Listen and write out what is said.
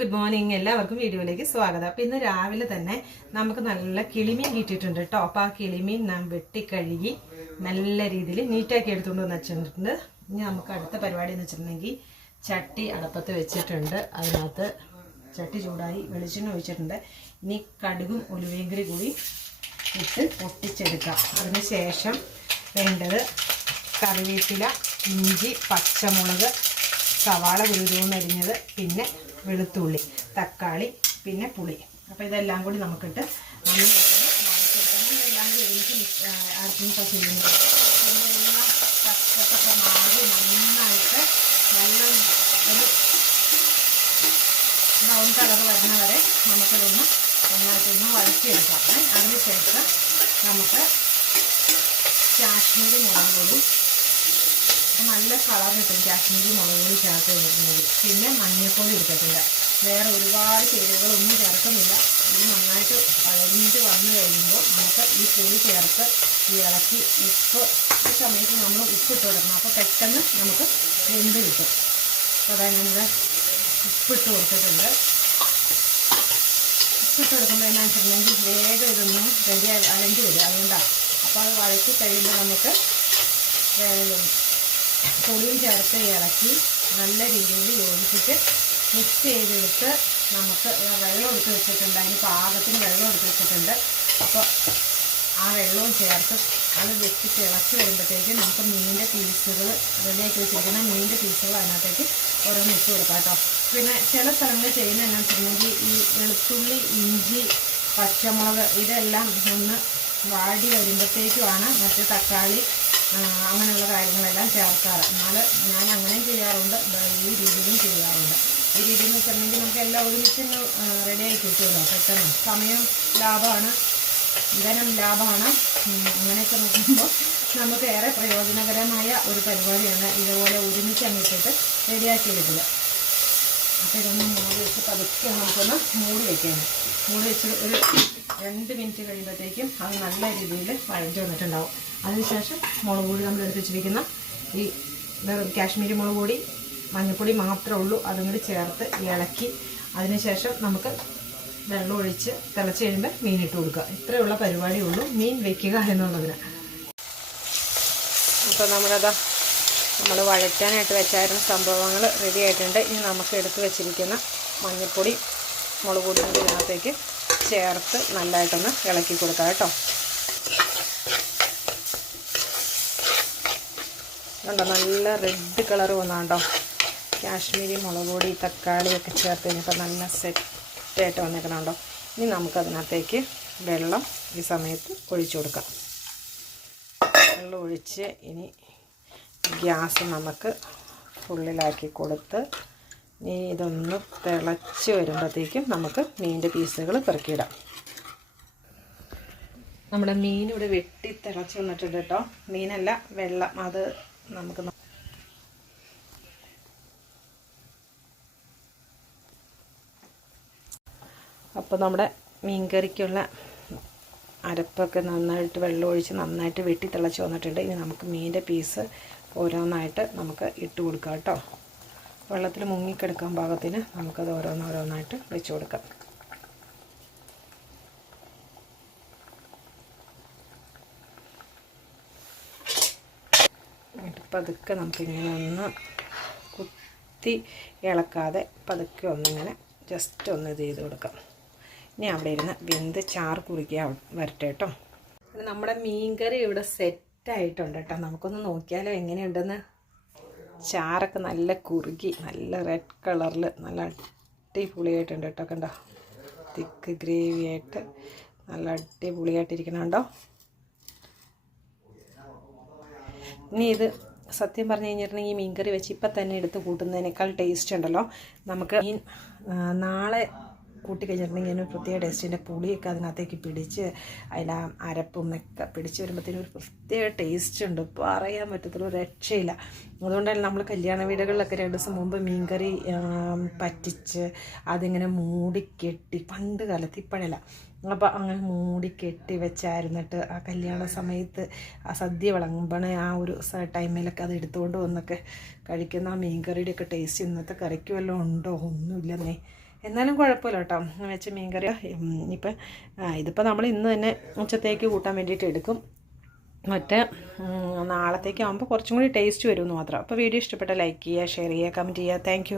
Good morning. എല്ലാവർക്കും വീഡിയോയിലേക്ക് സ്വാഗതം. അപ്പോൾ ഇന്ന് രാവിലെ തന്നെ നമുക്ക് നല്ല കിളിമീൻ കിട്ടിയിട്ടുണ്ട് കേട്ടോ. അപ്പോൾ ആ കിളിമീൻ നാം വെട്ടിക്കഴുകി നല്ല രീതിയിൽ നീറ്റാക്കി എടുത്തുകൊണ്ട് വന്ന് വെച്ചിട്ടുണ്ട്. ഇനി നമുക്ക് അടുത്ത പരിപാടി എന്ന് വെച്ചിട്ടുണ്ടെങ്കിൽ ചട്ടി അടപ്പത്ത് വെച്ചിട്ടുണ്ട്. അതിനകത്ത് ചട്ടി ചൂടായി വെളിച്ചെണ്ണ ഒഴിച്ചിട്ടുണ്ട്. ഇനി കടുകും ഉലുവയും കൂടി ഇട്ട് പൊട്ടിച്ചെടുക്കാം. അതിന് ശേഷം വേണ്ടത് കറിവേപ്പില, ഇഞ്ചി, പച്ചമുളക്, സവാള കുരുകുരുന്ന് അരിഞ്ഞത്, പിന്നെ വെളുത്തുള്ളി, തക്കാളി, പിന്നെ പുളി. അപ്പോൾ ഇതെല്ലാം കൂടി നമുക്കിട്ട് എല്ലാം കൂടി ഒരുമിച്ച് ആർക്കും ചെയ്യുന്നത്. ഇതെല്ലാം പച്ചപ്പൊക്കെ മാറി നന്നായിട്ട് നല്ല ഒരു ബ്രൗൺ കളർ വരുന്ന വരെ നമുക്കിതൊന്ന് നന്നായിട്ടൊന്ന് വഴറ്റിയെടുക്കാം. അതിനുശേഷം നമുക്ക് കാശ്മീരി മുളക് പൊടി, നല്ല കളർ കിട്ടും കാശ്മീരി മുളക് പൊടി ചേർത്ത് വരുന്നത്. പിന്നെ മഞ്ഞൾപ്പൊടി എടുത്തിട്ടുണ്ട്. വേറെ ഒരുപാട് ചേരുവകളൊന്നും ചേർക്കുന്നില്ല. ഇത് നന്നായിട്ട് വഴഞ്ഞിട്ട് വന്നു കഴിയുമ്പോൾ നമുക്ക് ഈ പൊടി ചേർത്ത് ഇളക്കി ഉപ്പ് ഈ സമയത്ത് നമ്മൾ ഉപ്പിട്ട് കൊടുക്കണം. അപ്പോൾ പെട്ടെന്ന് നമുക്ക് വെന്ത് കിട്ടും. അപ്പോൾ അതായത് ഞാനിവിടെ ഉപ്പിട്ട് കൊടുത്തിട്ടുണ്ട്. ഉപ്പിട്ട് കൊടുക്കുമ്പോൾ എന്നാ വെച്ചിട്ടുണ്ടെങ്കിൽ വേഗം ഇതൊന്നും റെഡിയായി അലഞ്ഞു വരും. അതുകൊണ്ടാണ്. അപ്പോൾ അത് വഴറ്റി കഴിയുമ്പോൾ നമുക്ക് പൊടിയും ചേർത്ത് ഇളക്കി നല്ല രീതിയിൽ യോജിപ്പിച്ച് മിക്സ് ചെയ്തെടുത്ത് നമുക്ക് വെള്ളം എടുത്ത് വെച്ചിട്ടുണ്ട്. അതിന് പാകത്തിന് വെള്ളം എടുത്ത് വെച്ചിട്ടുണ്ട്. അപ്പോൾ ആ വെള്ളവും ചേർത്ത് അത് വെച്ചിട്ട് ഇളക്കി വരുമ്പോഴത്തേക്ക് നമുക്ക് മീനിൻ്റെ പീസുകൾ റെഡിയാക്കി വെച്ചിരിക്കുന്ന മീനിൻ്റെ പീസുകൾ അതിനകത്തേക്ക് ഓരോന്ന് ഇട്ട് കൊടുക്കാം കേട്ടോ. പിന്നെ ചില സ്ഥലങ്ങളിൽ ചെയ്യുന്നത് എന്നാന്ന് വെച്ചിട്ടുണ്ടെങ്കിൽ ഈ വെളുത്തുള്ളി, ഇഞ്ചി, പച്ചമുളക് ഇതെല്ലാം ഒന്ന് വാടി വരുമ്പോഴത്തേക്കുമാണ് മറ്റു തക്കാളി അങ്ങനെയുള്ള കാര്യങ്ങളെല്ലാം ചേർക്കാറ്. എന്നാൽ ഞാൻ അങ്ങനെയും ചെയ്യാറുണ്ട്, ഈ രീതിയിലും ചെയ്യാറുണ്ട്. ഈ രീതിയിൽ എന്ന് വെച്ചിട്ടുണ്ടെങ്കിൽ നമുക്ക് എല്ലാം ഒരുമിച്ച് റെഡിയായി കിട്ടുമല്ലോ. പെട്ടെന്ന് സമയം ലാഭമാണ്, ധനം ലാഭമാണ്. അങ്ങനെയൊക്കെ നോക്കുമ്പോൾ നമുക്ക് ഏറെ പ്രയോജനകരമായ ഒരു പരിപാടിയാണ്. ഇതുപോലെ ഒരുമിച്ച് അങ്ങിട്ടിട്ട് റെഡിയാക്കി എടുക്കില്ല. അപ്പോൾ ഇതൊന്ന് മൂടി വെച്ച് പതുക്കെ നമുക്കൊന്ന് മൂടി വയ്ക്കുകയാണ്. മൂടി വെച്ച് ഒരു 2 മിനിറ്റ് കഴിയുമ്പോഴത്തേക്കും അത് നല്ല രീതിയിൽ വഴഞ്ഞു വന്നിട്ടുണ്ടാവും. അതിനുശേഷം മുളക് പൊടി നമ്മൾ എടുത്ത് വെച്ചിരിക്കുന്ന ഈ കാശ്മീരി മുളക് പൊടി, മഞ്ഞൾപ്പൊടി മാത്രമേ ഉള്ളൂ, അതും കൂടി ചേർത്ത് ഇളക്കി അതിനുശേഷം നമുക്ക് വെള്ളം ഒഴിച്ച് തിളച്ച് കഴിയുമ്പോൾ മീനിട്ട് കൊടുക്കുക. ഇത്രയുള്ള പരിപാടിയേ ഉള്ളൂ മീൻ വയ്ക്കുക എന്നുള്ളതിന്. അപ്പോൾ നമ്മൾ വഴറ്റാനായിട്ട് വെച്ചായിരുന്ന സംഭവങ്ങൾ റെഡി ആയിട്ടുണ്ട്. ഇനി നമുക്ക് എടുത്ത് വെച്ചിരിക്കുന്ന മഞ്ഞൾപ്പൊടി, മുളക് പൊടിയും കൂടി ഇതിനകത്തേക്ക് ചേർത്ത് നല്ലതായിട്ടൊന്ന് ഇളക്കി കൊടുക്കാം കേട്ടോ. കണ്ടോ, നല്ല റെഡ് കളർ വന്നാണ്ടോ. കാശ്മീരി മുളക് പൊടി, തക്കാളിയൊക്കെ ചേർത്ത് കഴിഞ്ഞപ്പോൾ നല്ല സെറ്റായിട്ട് വന്നേക്കണുണ്ടോ. ഇനി നമുക്കതിനകത്തേക്ക് വെള്ളം ഈ സമയത്ത് ഒഴിച്ചു കൊടുക്കാം. വെള്ളം ഒഴിച്ച് ഇനി ഗ്യാസ് നമുക്ക് ഫുള്ളിലാക്കി കൊടുത്ത് ഇനി ഇതൊന്ന് തിളച്ച് വരുമ്പോഴത്തേക്കും നമുക്ക് മീനിൻ്റെ പീസുകൾ പെറുക്കിയിടാം. നമ്മുടെ മീൻ ഇവിടെ വെട്ടി തിളച്ച് വന്നിട്ടുണ്ട് കേട്ടോ. മീനല്ല, വെള്ളം. അത് നമുക്ക് അപ്പോൾ നമ്മുടെ മീൻ കറിക്കുള്ള അരപ്പൊക്കെ നന്നായിട്ട് വെള്ളം ഒഴിച്ച് നന്നായിട്ട് വെട്ടി തിളച്ച് വന്നിട്ടുണ്ട്. ഇനി നമുക്ക് മീനിൻ്റെ പീസ് ഓരോന്നായിട്ട് നമുക്ക് ഇട്ട് കൊടുക്കാം കേട്ടോ. വെള്ളത്തിൽ മുങ്ങിക്കെടുക്കാൻ പാകത്തിന് നമുക്കത് ഓരോന്നോരോന്നായിട്ട് വെച്ച് കൊടുക്കാം. പതുക്കെ നമുക്കിങ്ങനെ ഒന്ന് കുത്തി ഇളക്കാതെ പതുക്കെ ഒന്നിങ്ങനെ ജസ്റ്റ് ഒന്ന് ഇത് ചെയ്ത് കൊടുക്കാം. ഇനി അവിടെ ഇരുന്ന് വെന്ത് ചാറ് കുറിക്കുക വരട്ടെ കേട്ടോ. നമ്മുടെ മീൻകറി ഇവിടെ സെറ്റായിട്ടുണ്ട് കേട്ടോ. നമുക്കൊന്ന് നോക്കിയാലോ എങ്ങനെയുണ്ടെന്ന്. ചാറൊക്കെ നല്ല കുറുകി നല്ല റെഡ് കളറിൽ നല്ല അടിപൊളിയായിട്ടുണ്ട് കേട്ടോ. കണ്ടോ, തിക്ക് ഗ്രേവി ആയിട്ട് നല്ല അടിപൊളിയായിട്ടിരിക്കണുണ്ടോ. ഇനി ഇത് സത്യം പറഞ്ഞു കഴിഞ്ഞിട്ടുണ്ടെങ്കിൽ ഈ മീൻകറി വെച്ച് ഇപ്പം തന്നെ എടുത്ത് കൂട്ടുന്നതിനേക്കാൾ ടേസ്റ്റ് ഉണ്ടല്ലോ. നമുക്ക് മീൻ നാളെ കൂട്ടി കഴിഞ്ഞിട്ടുണ്ടെങ്കിൽ അതിന് പ്രത്യേക ടേസ്റ്റിൻ്റെ പുളിയൊക്കെ അതിനകത്തേക്ക് പിടിച്ച് അതിൻ്റെ അരപ്പും ഒക്കെ പിടിച്ച് വരുമ്പോഴത്തേനും ഒരു പ്രത്യേക ടേസ്റ്റ് ഉണ്ട്. പറയാൻ പറ്റത്തുള്ള ഒരു രക്ഷയില്ല. അതുകൊണ്ടല്ല നമ്മൾ കല്യാണ വീടുകളിലൊക്കെ 2 ദിവസം മുമ്പ് മീൻകറി പറ്റിച്ച് അതിങ്ങനെ മൂടിക്കെട്ടി, പണ്ട് കാലത്ത് ഇപ്പോഴല്ല, അപ്പോൾ അങ്ങനെ മൂടിക്കെട്ടി വെച്ചായിരുന്നിട്ട് ആ കല്യാണ സമയത്ത് ആ സദ്യ വിളമ്പണ ആ ഒരു ടൈമിലൊക്കെ അത് എടുത്തുകൊണ്ട് വന്നൊക്കെ കഴിക്കുന്ന ആ മീൻകറിയുടെയൊക്കെ ടേസ്റ്റ് ഇന്നത്തെ കറിക്ക് വല്ലതും ഉണ്ടോ? ഒന്നുമില്ലെന്നേ. എന്നാലും കുഴപ്പമില്ല കേട്ടോ വെച്ച മീൻകറി. ഇപ്പം ഇതിപ്പോൾ നമ്മൾ ഇന്ന് തന്നെ ഉച്ചത്തേക്ക് കൂട്ടാൻ വേണ്ടിയിട്ട് എടുക്കും. മറ്റേ നാളത്തേക്ക് ആകുമ്പോൾ കുറച്ചും കൂടി ടേസ്റ്റ് വരുമെന്ന് മാത്രം. അപ്പോൾ വീഡിയോ ഇഷ്ടപ്പെട്ട ലൈക്ക് ചെയ്യുക, ഷെയർ ചെയ്യുക, കമൻറ്റ് ചെയ്യുക. താങ്ക്